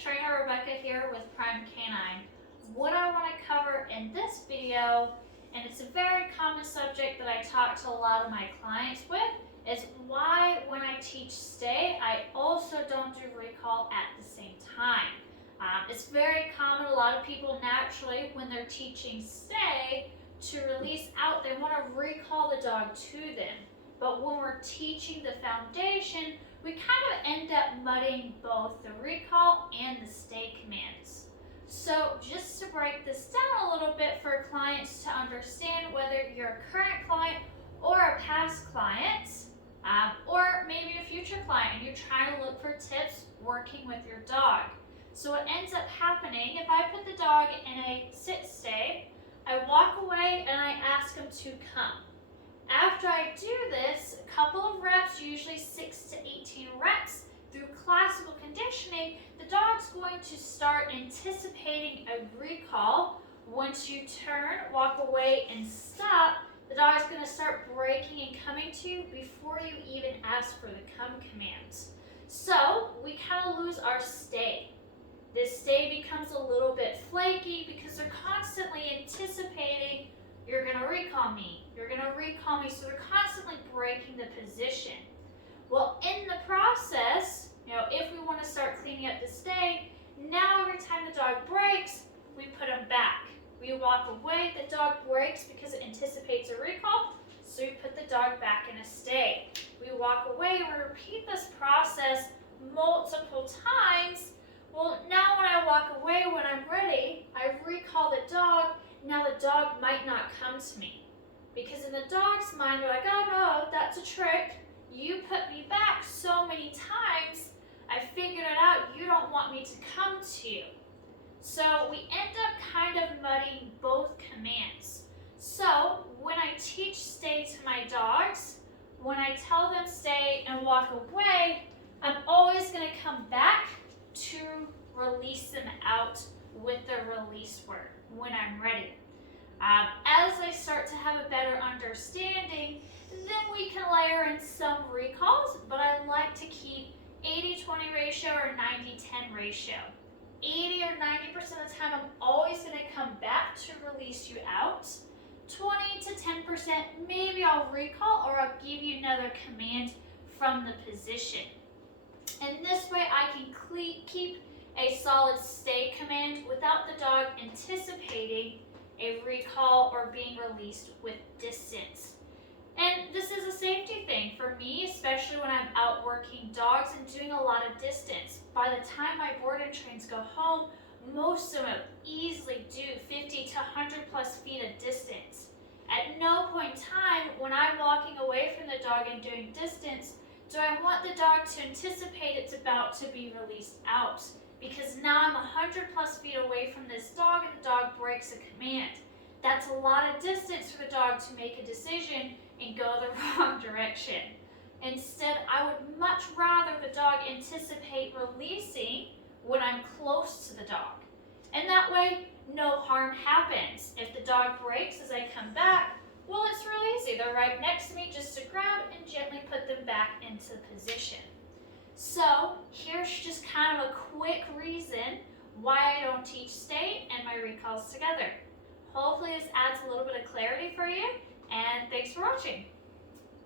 Trainer Rebecca here with Prime Canine. What I want to cover in this video, and it's a very common subject that I talk to a lot of my clients with, is why when I teach stay, I also don't do recall at the same time. It's very common, a lot of people naturally, when they're teaching stay, to release out, they want to recall the dog to them. But when we're teaching the foundation, we kind of end up muddying both the recall and the stay commands. So just to break this down a little bit for clients to understand whether you're a current client or a past client, or maybe a future client and you're trying to look for tips working with your dog. So what ends up happening, if I put the dog in a sit stay, I walk away and I ask him to come. After I do this, a couple of reps, usually 6 to 18 reps, through classical conditioning, the dog's going to start anticipating a recall. Once you turn, walk away, and stop, the dog's going to start breaking and coming to you before you even ask for the come commands. So we kind of lose our stay. This stay becomes a little bit flaky because they're constantly anticipating, you're going to recall me, you're going to recall me, so they're constantly breaking the position. Well, in the process, if we want to start cleaning up the stay, now every time the dog breaks, we put him back. We walk away, the dog breaks because it anticipates a recall, so we put the dog back in a stay. We walk away, we repeat this process multiple times. Well, now when I walk away, when I'm ready, I recall the dog. Now the dog might not come to me. Because in the dog's mind, they're like, oh no, that's a trick. You put me back so many times, I figured it out, you don't want me to come to you. So we end up kind of muddying both commands. So when I teach stay to my dogs, when I tell them stay and walk away, I'm always going to come back to release them out with the release word when I'm ready. As I start to have a better understanding, then we can layer in some recalls, but I like to keep 80-20 ratio or 90-10 ratio. 80 or 90% of the time, I'm always going to come back to release you out. 20 to 10%, maybe I'll recall or I'll give you another command from the position. And this way I can keep a solid stay command without the dog anticipating a recall or being released with distance. And this is a safety thing for me, especially when I'm out working dogs and doing a lot of distance. By the time my board and trains go home, most of them easily do 50 to 100 plus feet of distance. At no point in time when I'm walking away from the dog and doing distance, do I want the dog to anticipate it's about to be released out? Because now I'm 100 plus feet away from this dog and the dog breaks a command. That's a lot of distance for the dog to make a decision and go the wrong direction. Instead, I would much rather the dog anticipate releasing when I'm close to the dog. And that way, no harm happens. If the dog breaks as I come back, well, it's real easy. They're right next to me, just to grab and gently put them back into position. So here's just kind of a quick reason why I don't teach stay and my recalls together. Hopefully this adds a little bit of clarity for you, and thanks for watching.